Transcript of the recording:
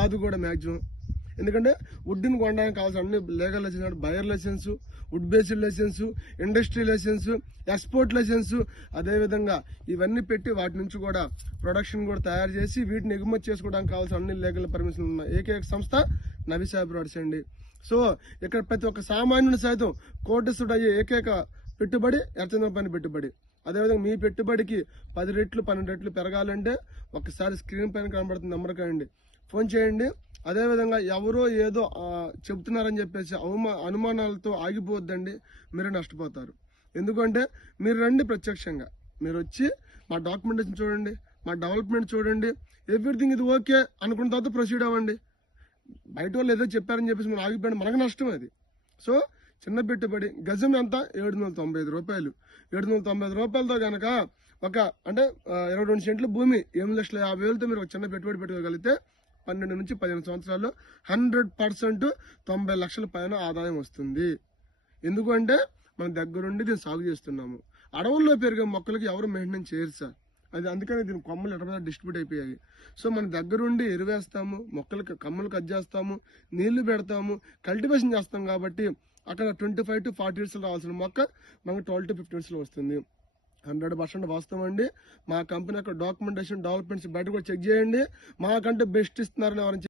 కాదు కూడా మ్యాక్సిమం. ఎందుకంటే వుడ్ని కొనడానికి కావాల్సిన అన్ని legal license, buyer license, wood based license, industry license, export license, అదేవిధంగా ఇవన్నీ పెట్టి వాటి నుంచి కూడా ప్రొడక్షన్ కూడా తయారు చేసి వీటిని ఎగుమతి చేసుకోవడానికి కావాల్సిన అన్ని లీగల్ పర్మిషన్ ఉన్న ఏకైక సంస్థ నవీ సాయి బ్రాడ్స్ అండి. సో ఇక్కడ ప్రతి ఒక్క సామాన్యుని సైతం కోటస్థుడు అయ్యే ఏకైక పెట్టుబడి ఎర్రచందనం పైన పెట్టుబడి. అదేవిధంగా మీ పెట్టుబడికి 10 రెట్లు 12 రెట్లు పెరగాలంటే ఒకసారి స్క్రీన్ పైన కనబడుతుంది నెంబర్కండి ఫోన్ చేయండి. అదేవిధంగా ఎవరో ఏదో చెప్తున్నారని చెప్పేసి అనుమానాలతో ఆగిపోవద్దండి, మీరే నష్టపోతారు. ఎందుకంటే మీరు రండి ప్రత్యక్షంగా, మీరు వచ్చి మా డాక్యుమెంటేషన్ చూడండి, మా డెవలప్మెంట్ చూడండి, ఎవ్రీథింగ్ ఇది ఓకే అనుకున్న తర్వాత ప్రొసీడ్ అవ్వండి. బయట వాళ్ళు ఏదో చెప్పారని చెప్పేసి మనం ఆగిపోయిన మనకు నష్టం అది. సో చిన్న పెట్టుబడి గజం ఎంత? 795 రూపాయలు. 795 రూపాయలతో కనుక ఒక అంటే 22 సెంట్ల భూమి 8,50,000తో మీరు ఒక చిన్న పెట్టుబడి పెట్టుకోగలిగితే 12 నుంచి 15 సంవత్సరాల్లో 100% 90 లక్షల పైన ఆదాయం వస్తుంది. ఎందుకంటే మన దగ్గరుండి దీన్ని సాగు చేస్తున్నాము. అడవుల్లో పెరిగే మొక్కలకి ఎవరు మెయింటెనెన్స్ చేయరు సార్. అది అందుకని దీని కొమ్మలు ఎక్కడ డిస్ట్రిబ్యూట్ అయిపోయాయి. సో మన దగ్గరుండి ఎరువేస్తాము, మొక్కలకి కమ్మలు కట్ చేస్తాము, నీళ్లు పెడతాము, కల్టివేషన్ చేస్తాం కాబట్టి అక్కడ 25 to 40 ఇయర్స్ రావాల్సిన మొక్క మనకు 12 to 15 ఇయర్స్లో వస్తుంది. 100% వాస్తవం అండి. మా కంపెనీ యొక్క డాక్యుమెంటేషన్ డెవలప్మెంట్స్ బయట కూడా చెక్ చేయండి. మాకంటే బెస్ట్ ఇస్తున్నారని ఎవరైనా